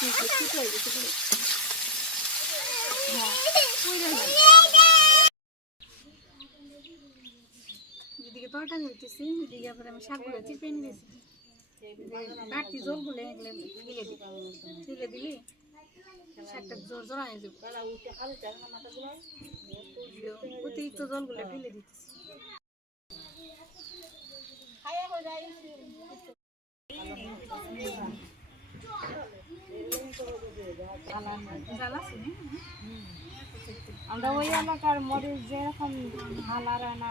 এদিকে তরকারি হইতেছি, এদিকে আবার আমি শাকগুলো চিপে নিয়েছি। বাড়তি জলগুলো এগুলো ফেলে দিলে শাকটা জোর জোড়া হয়ে যাবে। অতিরিক্ত জলগুলো ফেলে দিতেছি। আমরা ওই এলাকার মরিচ যেরকম হালা রান্না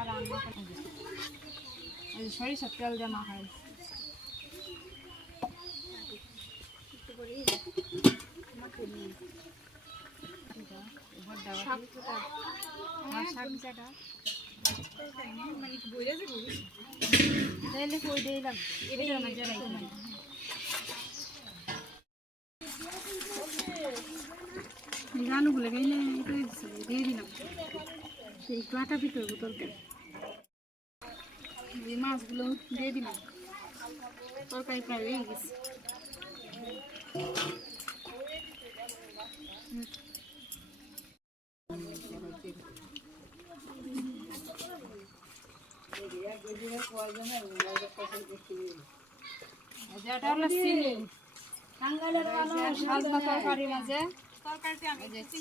সরিষার তেল দেওয়া হয়। আলুগুলো গাইলে দিয়ে দিলাম, একটু আটা পিঠে তরকারি। এই মাছগুলো দিয়ে দিলাম, তরকারি প্রায় হয়ে গেছে।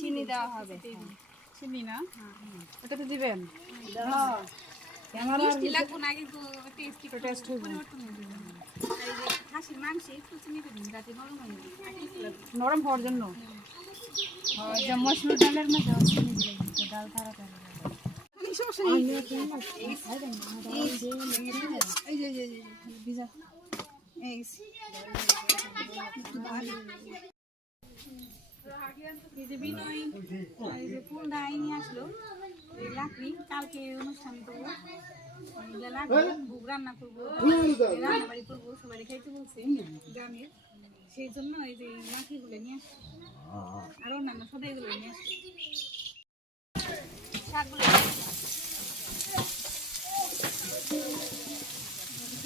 চিনি দেওয়া হবে, চিনি না ওটা তো দিবেন মিষ্টি লাগবে না, কিন্তু টেস্ট হবে। খাসির মাংসে একটু চিনি দিবেন যাতে নরম হয়ে যায়, নরম হওয়ার জন্য। মসুর ডালের মধ্যে চিনি দিলে ডাল তাড়াতাড়ি ফুল ডাই নিয়ে আসলো লাকড়ি, কালকে অনুষ্ঠান করবো, ভোগ রান্না করবো, রান্না বাড়ি করবো, সবাই খাইতে বলছে গ্রামের, সেই জন্য এই যে লাকড়িগুলো নিয়ে আসলো আর অন্যান্য সদাইগুলো নিয়ে আসলো। শাকগুলো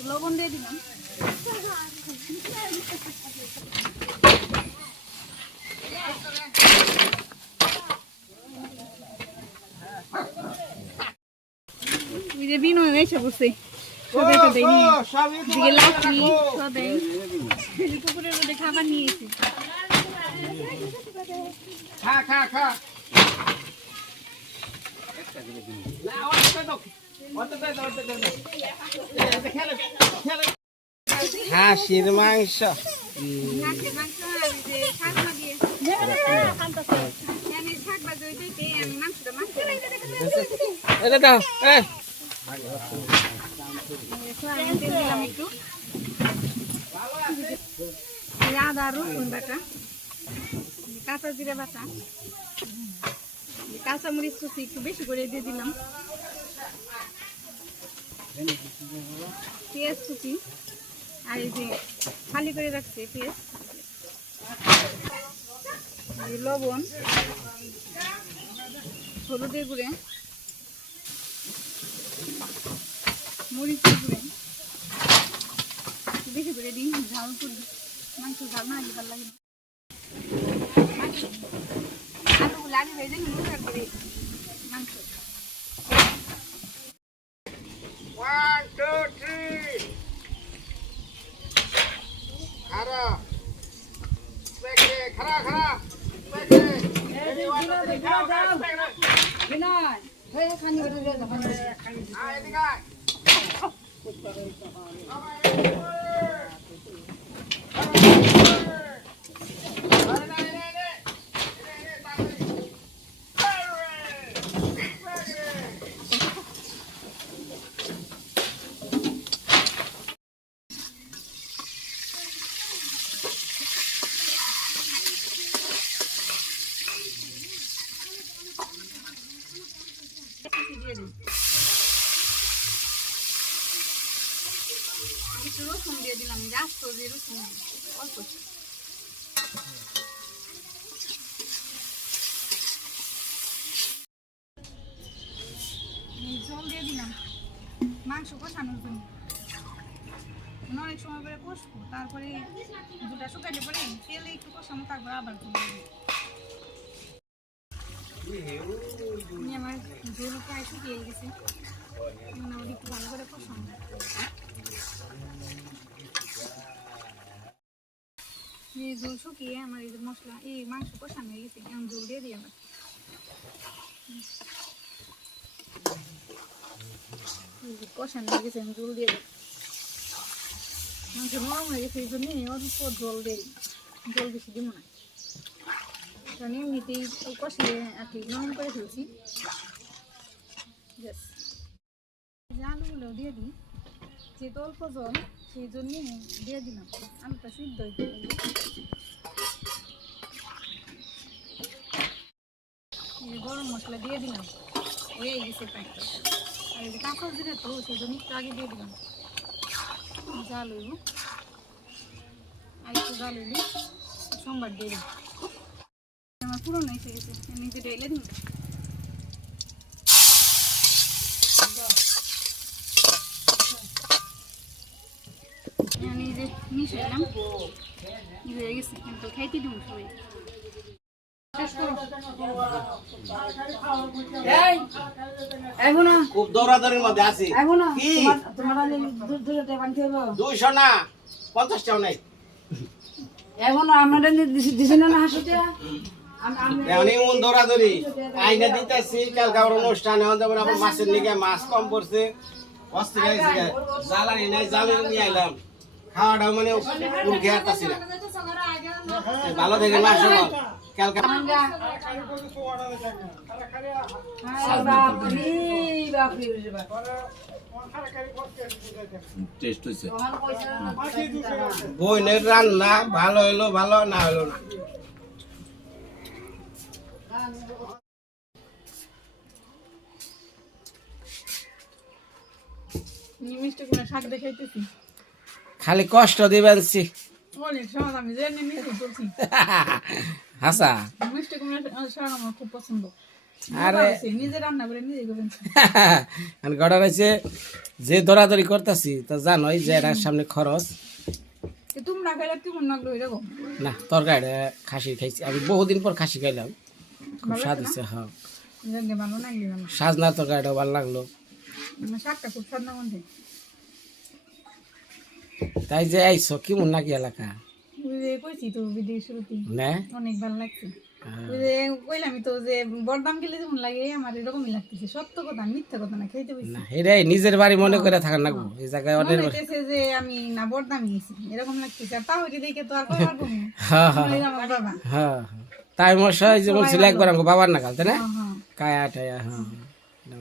লবণ দিয়ে দিলাম, বিনয় এসে বসে পুকুরের মধ্যে খাবার নিয়েছি। হাঁসের মাংস, আদা রসুন বাটা, কাঁচা জিরা বাটা, কাঁচা মরিচ কুচি একটু বেশি করে দিয়ে দিলাম, পেঁয়াজ কুচি, আর এই যে খালি করে রাখছে পেঁয়াজ, লবণ, হলুদের গুঁড়ে, মরিচের গুঁড়ে বেশি করে দিন, ঝাল করবি, মাংস ঝাল না ভালো লাগে না। আলুগুলো আগে ভেজে নিন তারপরে মাংস। 1 2 3 খারা খারা খারা বিনয় হয়ে খানি একটু রসুন দিয়ে দিলাম, আস্ত দিয়ে রসুন অল্প, জল দিয়ে দিলাম মাংস কষানোর জন্য। এখন অনেক সময় পরে কষবো, তারপরে দুটা শুকাইলে পরে তেলে একটু কষানো, তারপরে আবার করবো। আমার ঝোল প্রায় শুকিয়ে গেছে, আমার একটু ভালো করে কষানো। এই ঝোল শুকিয়ে আমার এই মশলা এই মাংস কষানো হয়ে গেছে, এখন ঝোল দিয়ে দিই আবার। কষানো হয়ে গেছে, আমি ঝোল দিয়ে দিই। মাংস নরম হয়ে গেছে, এই জন্য অল্প জল দিই, জল বেশি দিব না, কারণ এমনিতেই কষিয়ে আর কি নরম করে ফেলছি। আলুগুলো দিয়ে দিই, যেহেতু অল্প জল সেই জন্যে দিয়ে দিলাম, আলুটা সিদ্ধ হয়ে গরম মশলা দিয়ে দিলাম, হয়ে গেছে প্রায়। আর এই যে কাঁচা জিরে তো সেই জন্য একটু আগে দিয়ে দিলাম, জাল হইব, আর একটু জাল হইলে সোমবার দিয়ে দিই। আমার পুরনো এসে গেছে, নিজে ঢেলে দিন। নিজে মিশে দিলাম, হয়ে গেছে, কিন্তু খাইতে দিব সবাই। খুব দৌড়াদৌড়ির মধ্যে আছি। কি 200 না 50 টাও নাই। এখন এমন দৌড়াদৌড়ি আইনা দিতেছি, কালকে আবার অনুষ্ঠান, এখন যেমন আবার মাছের নিকে মাছ কম পড়ছে, অস্থির হয়েছে, জ্বালানি নাই, জ্বালানি নিয়ে আইলাম, খাওয়াটাও মানে উঠে আসতেছি না। ভালো থেকে মাছ কালকে বইনের রান্না ভালো হইলো ভালো, না হইলো না। মিষ্টি কুমড়া শাক দেখাইতেছি, খালি কষ্ট দিবেন অনেক সহজ, আমি জেনে নিজে করছি। হাসা মিষ্টি কুমড়া শাক আমার খুব পছন্দ। আরে নিজে রান্না করে নিজে করবেন। ঘটনা হয়েছে, যে দৌড়াদৌড়ি করতেছি তা জানোই যে এটার সামনে খরচ। তোমরা খাইলে কেমন লাগলো এরকম? না তরকারিটা খাসি খাইছি আমি, বহুদিন পর খাসি খাইলাম, খুব স্বাদ হয়েছে। হ্যাঁ ভালো লাগলো, সাজনা তরকারিটাও ভালো লাগলো। শাকটা খুব স্বাদ না মধ্যে। তাই যে আইসো কেমন নাকি এলাকা কইছি তো ভিডিও শুরুতে, না অনেক ভালো লাগছে। কইলামই তো যে বরদাম গেলে যেমন লাগে আমার এরকমই লাগতেছে, সত্য কথা, মিথ্যা কথা না, খাইতে বসছি না, এটাই নিজের বাড়ি মনে করে থাকার লাগবো। এই জায়গায় অনেক যে আমি না বরদাম গেছি এরকম লাগতেছে, আর তাও এটা দেখে তো আর কই পারবো না। হ্যাঁ আমার বাবা হ্যাঁ, তাই মশাই যে বলছিল একবার আমাকে বাবার না কালতে না হ্যাঁ কায়া টায়া। হ্যাঁ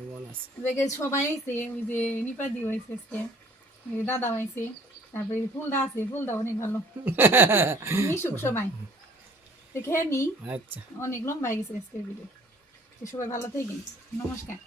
মন আছে, দেখে সবাই আইছে, ওই যে নিপাদি হয়েছে আজকে, দাদা হয়েছে, তারপরে ফুলদা আছে, ফুলদা অনেক ভালো মিশুক সবাই দেখে নি। আচ্ছা অনেক লম্বা হয়ে গেছে আজকের ভিডিও, সবাই ভালো থাকেন, নমস্কার।